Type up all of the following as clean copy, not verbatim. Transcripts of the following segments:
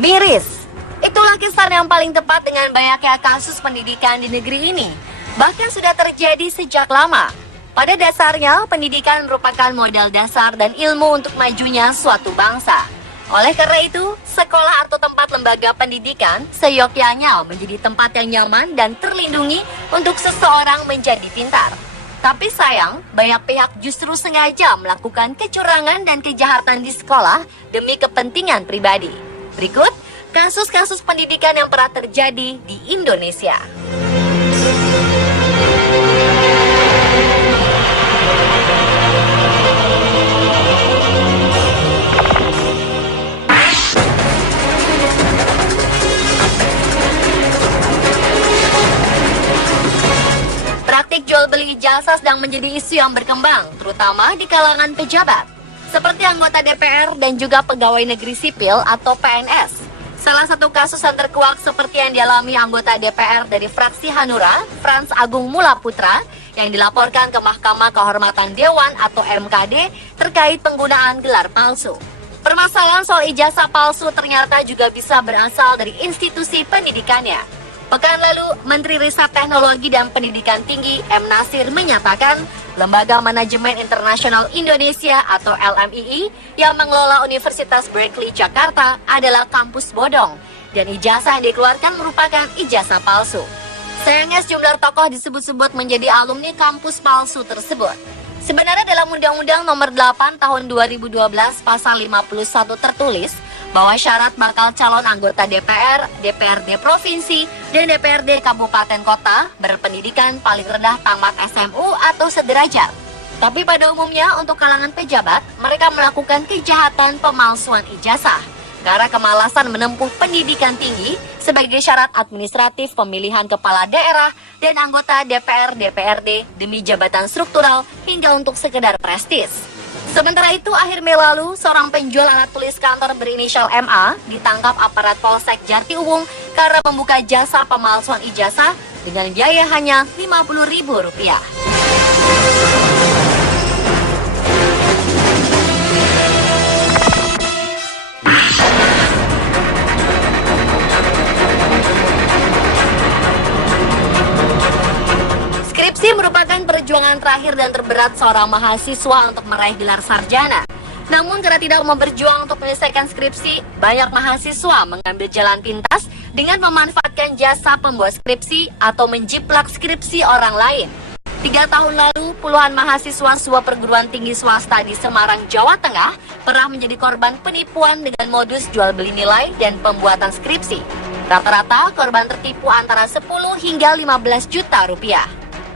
Miris. Itulah kesan yang paling tepat dengan banyaknya kasus pendidikan di negeri ini. Bahkan sudah terjadi sejak lama. Pada dasarnya, pendidikan merupakan modal dasar dan ilmu untuk majunya suatu bangsa. Oleh karena itu, sekolah atau tempat lembaga pendidikan seyogyanya menjadi tempat yang nyaman dan terlindungi untuk seseorang menjadi pintar. Tapi sayang, banyak pihak justru sengaja melakukan kecurangan dan kejahatan di sekolah demi kepentingan pribadi. Berikut kasus-kasus pendidikan yang pernah terjadi di Indonesia. Praktik jual beli ijazah sedang menjadi isu yang berkembang, terutama di kalangan pejabat, seperti anggota DPR dan juga pegawai negeri sipil atau PNS. Salah satu kasus yang terkuak seperti yang dialami anggota DPR dari fraksi Hanura, Frans Agung Mula Putra, yang dilaporkan ke Mahkamah Kehormatan Dewan atau MKD terkait penggunaan gelar palsu. Permasalahan soal ijazah palsu ternyata juga bisa berasal dari institusi pendidikannya. Pekan lalu, Menteri Riset Teknologi dan Pendidikan Tinggi M. Nasir menyatakan Lembaga Manajemen Internasional Indonesia atau LMII yang mengelola Universitas Berkeley Jakarta adalah kampus bodong dan ijazah yang dikeluarkan merupakan ijazah palsu. Sayangnya sejumlah tokoh disebut-sebut menjadi alumni kampus palsu tersebut. Sebenarnya dalam Undang-Undang Nomor 8 Tahun 2012 Pasal 51 tertulis bahwa syarat bakal calon anggota DPR, DPRD Provinsi, dan DPRD Kabupaten Kota berpendidikan paling rendah tamat SMU atau sederajat. Tapi pada umumnya untuk kalangan pejabat, mereka melakukan kejahatan pemalsuan ijazah karena kemalasan menempuh pendidikan tinggi sebagai syarat administratif pemilihan kepala daerah dan anggota DPR, DPRD demi jabatan struktural hingga untuk sekedar prestis. Sementara itu, akhir Mei lalu, seorang penjual alat tulis kantor berinisial MA ditangkap aparat Polsek Jatiuwung karena membuka jasa pemalsuan ijazah dengan biaya hanya Rp50.000. Skripsi merupakan perjuangan terakhir dan terberat seorang mahasiswa untuk meraih gelar sarjana. Namun karena tidak mau berjuang untuk menyelesaikan skripsi, banyak mahasiswa mengambil jalan pintas dengan memanfaatkan jasa pembuat skripsi atau menjiplak skripsi orang lain. 3 tahun lalu, puluhan mahasiswa sebuah perguruan tinggi swasta di Semarang, Jawa Tengah pernah menjadi korban penipuan dengan modus jual beli nilai dan pembuatan skripsi. Rata-rata korban tertipu antara 10 hingga 15 juta rupiah.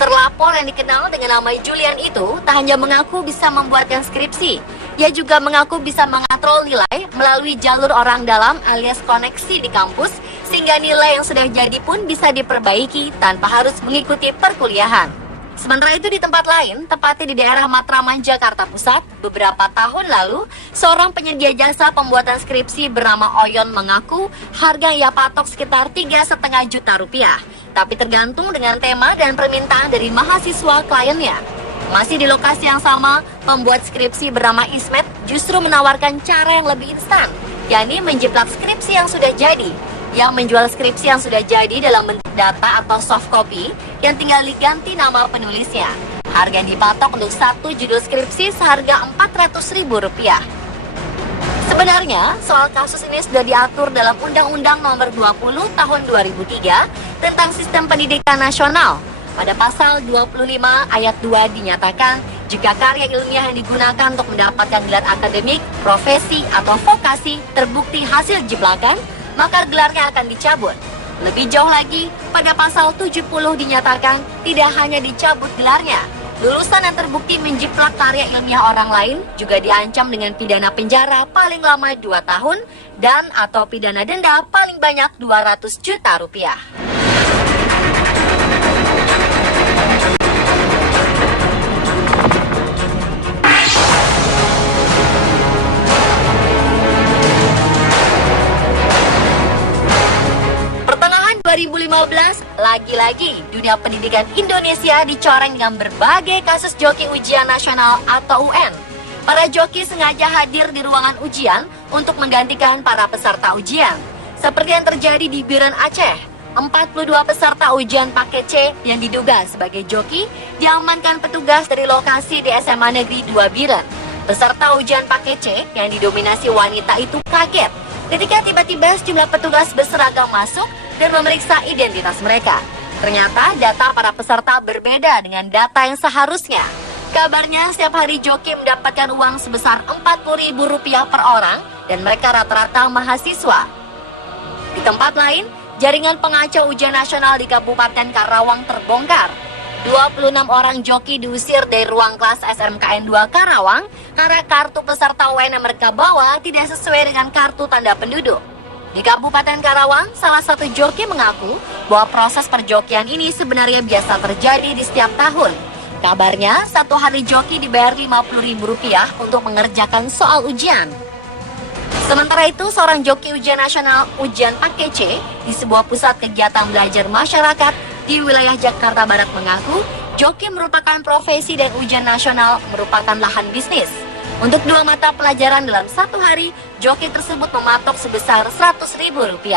Terlapor yang dikenal dengan nama Julian itu tak hanya mengaku bisa membuatkan skripsi, ia juga mengaku bisa mengatrol nilai melalui jalur orang dalam alias koneksi di kampus, sehingga nilai yang sudah jadi pun bisa diperbaiki tanpa harus mengikuti perkuliahan. Sementara itu di tempat lain, tepatnya di daerah Matraman, Jakarta Pusat, beberapa tahun lalu, seorang penyedia jasa pembuatan skripsi bernama Oyon mengaku harga ia patok sekitar 3,5 juta rupiah. Tapi tergantung dengan tema dan permintaan dari mahasiswa kliennya. Masih di lokasi yang sama, pembuat skripsi bernama Ismet justru menawarkan cara yang lebih instan, yakni menjiplak skripsi yang sudah jadi, yang menjual skripsi yang sudah jadi dalam bentuk data atau soft copy yang tinggal diganti nama penulisnya. Harga yang dipatok untuk satu judul skripsi seharga Rp400.000. Sebenarnya, soal kasus ini sudah diatur dalam Undang-Undang Nomor 20 Tahun 2003 tentang Sistem Pendidikan Nasional. Pada pasal 25 ayat 2 dinyatakan, jika karya ilmiah yang digunakan untuk mendapatkan gelar akademik, profesi, atau vokasi terbukti hasil jiplakan, maka gelarnya akan dicabut. Lebih jauh lagi, pada pasal 70 dinyatakan tidak hanya dicabut gelarnya, lulusan yang terbukti menjiplak karya ilmiah orang lain juga diancam dengan pidana penjara paling lama 2 tahun dan atau pidana denda paling banyak Rp200 juta. Pertengahan 2015, lagi-lagi lagi, dunia pendidikan Indonesia dicoreng dengan berbagai kasus joki ujian nasional atau UN. Para joki sengaja hadir di ruangan ujian untuk menggantikan para peserta ujian. Seperti yang terjadi di Biren Aceh, 42 peserta ujian paket C yang diduga sebagai joki diamankan petugas dari lokasi di SMA Negeri 2 Biren. Peserta ujian paket C yang didominasi wanita itu kaget ketika tiba-tiba sejumlah petugas berseragam masuk dan memeriksa identitas mereka. Ternyata data para peserta berbeda dengan data yang seharusnya. Kabarnya setiap hari joki mendapatkan uang sebesar Rp40.000 per orang dan mereka rata-rata mahasiswa. Di tempat lain, jaringan pengacau ujian nasional di Kabupaten Karawang terbongkar. 26 orang joki diusir dari ruang kelas SMKN 2 Karawang karena kartu peserta UN yang mereka bawa tidak sesuai dengan kartu tanda penduduk. Di Kabupaten Karawang, salah satu joki mengaku bahwa proses perjokian ini sebenarnya biasa terjadi di setiap tahun. Kabarnya, satu hari joki dibayar Rp50.000 untuk mengerjakan soal ujian. Sementara itu, seorang joki ujian nasional ujian paket C di sebuah pusat kegiatan belajar masyarakat di wilayah Jakarta Barat mengaku joki merupakan profesi dan ujian nasional merupakan lahan bisnis. Untuk 2 mata pelajaran dalam satu hari, joki tersebut mematok sebesar Rp100.000.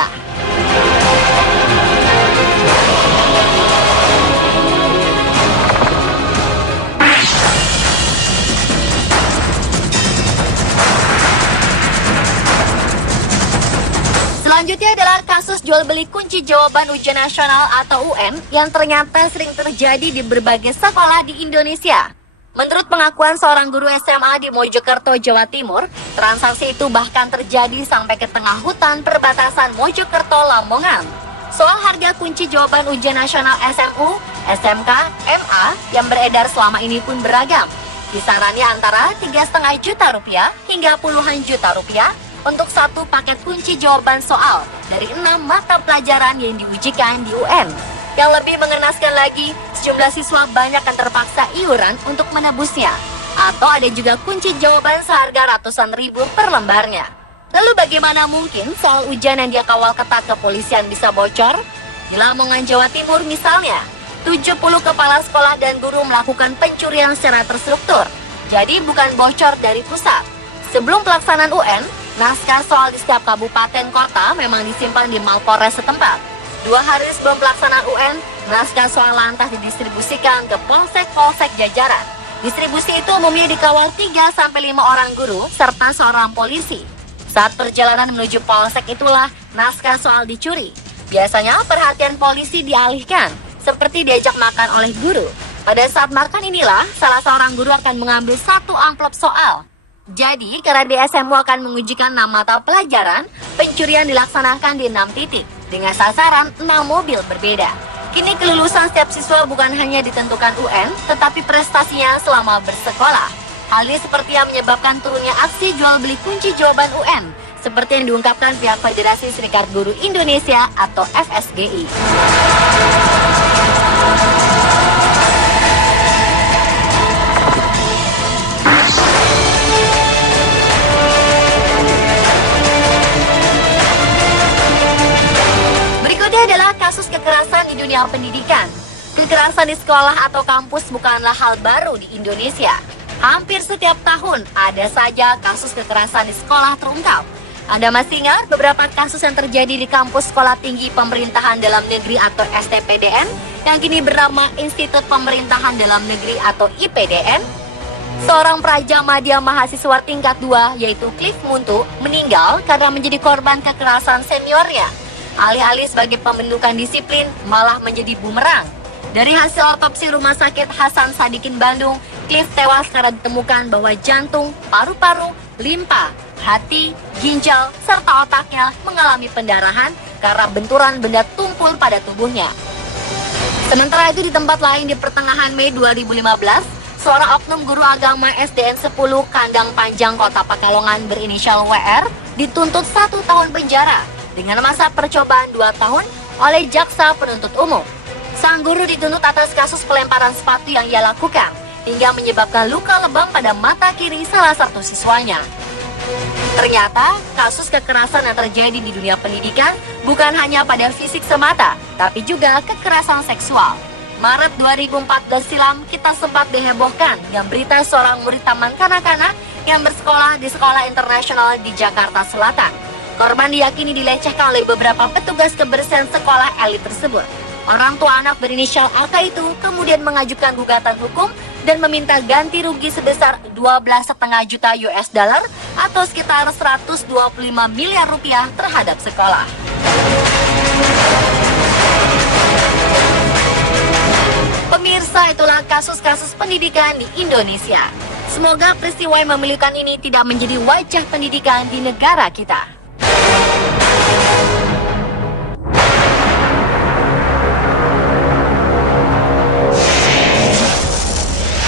Selanjutnya adalah kasus jual beli kunci jawaban ujian nasional atau UN yang ternyata sering terjadi di berbagai sekolah di Indonesia. Menurut pengakuan seorang guru SMA di Mojokerto, Jawa Timur, transaksi itu bahkan terjadi sampai ke tengah hutan perbatasan Mojokerto, Lamongan. Soal harga kunci jawaban ujian nasional SMU, SMK, MA yang beredar selama ini pun beragam. Kisarannya antara Rp3,5 juta hingga puluhan juta rupiah untuk satu paket kunci jawaban soal dari 6 mata pelajaran yang diujikan di UN. Yang lebih mengenaskan lagi, sejumlah siswa banyak yang terpaksa iuran untuk menebusnya. Atau ada juga kunci jawaban seharga ratusan ribu per lembarnya. Lalu bagaimana mungkin soal ujian yang dia kawal ketat kepolisian bisa bocor? Di Lamongan, Jawa Timur misalnya, 70 kepala sekolah dan guru melakukan pencurian secara terstruktur. Jadi bukan bocor dari pusat. Sebelum pelaksanaan UN, naskah soal di setiap kabupaten kota memang disimpan di Mapolres setempat. 2 hari sebelum pelaksanaan UN, naskah soal lantas didistribusikan ke polsek-polsek jajaran. Distribusi itu umumnya dikawal 3-5 orang guru serta seorang polisi. Saat perjalanan menuju polsek itulah naskah soal dicuri. Biasanya perhatian polisi dialihkan, seperti diajak makan oleh guru. Pada saat makan inilah, salah seorang guru akan mengambil satu amplop soal. Jadi, karena DSMU akan mengujikan 6 mata pelajaran, pencurian dilaksanakan di 6 titik, dengan sasaran 6 mobil berbeda. Kini kelulusan setiap siswa bukan hanya ditentukan UN, tetapi prestasinya selama bersekolah. Hal ini seperti yang menyebabkan turunnya aksi jual beli kunci jawaban UN, seperti yang diungkapkan pihak Federasi Serikat Guru Indonesia atau FSGI. Adalah kasus kekerasan di dunia pendidikan. Kekerasan di sekolah atau kampus bukanlah hal baru di Indonesia. Hampir setiap tahun ada saja kasus kekerasan di sekolah terungkap. Anda masih ingat beberapa kasus yang terjadi di kampus Sekolah Tinggi Pemerintahan Dalam Negeri atau STPDN yang kini bernama Institut Pemerintahan Dalam Negeri atau IPDN? Seorang praja madya mahasiswa tingkat 2 yaitu Cliff Muntu meninggal karena menjadi korban kekerasan seniornya. Alih-alih sebagai pembentukan disiplin, malah menjadi bumerang. Dari hasil otopsi Rumah Sakit Hasan Sadikin Bandung, Cliff tewas karena ditemukan bahwa jantung, paru-paru, limpa, hati, ginjal, serta otaknya mengalami pendarahan karena benturan benda tumpul pada tubuhnya. Sementara itu di tempat lain di pertengahan Mei 2015, seorang oknum guru agama SDN 10 Kandang Panjang Kota Pekalongan berinisial WR dituntut 1 tahun penjara dengan masa percobaan 2 tahun oleh jaksa penuntut umum. Sang guru dituntut atas kasus pelemparan sepatu yang ia lakukan hingga menyebabkan luka lebam pada mata kiri salah satu siswanya. Ternyata, kasus kekerasan yang terjadi di dunia pendidikan bukan hanya pada fisik semata, tapi juga kekerasan seksual. Maret 2014 silam, kita sempat dihebohkan dengan berita seorang murid taman kanak-kanak yang bersekolah di sekolah internasional di Jakarta Selatan. Korban diyakini dilecehkan oleh beberapa petugas kebersihan sekolah elit tersebut. Orang tua anak berinisial AK itu kemudian mengajukan gugatan hukum dan meminta ganti rugi sebesar 12,5 juta US dollar atau sekitar 125 miliar rupiah terhadap sekolah. Pemirsa, itulah kasus-kasus pendidikan di Indonesia. Semoga peristiwa yang memilukan ini tidak menjadi wajah pendidikan di negara kita.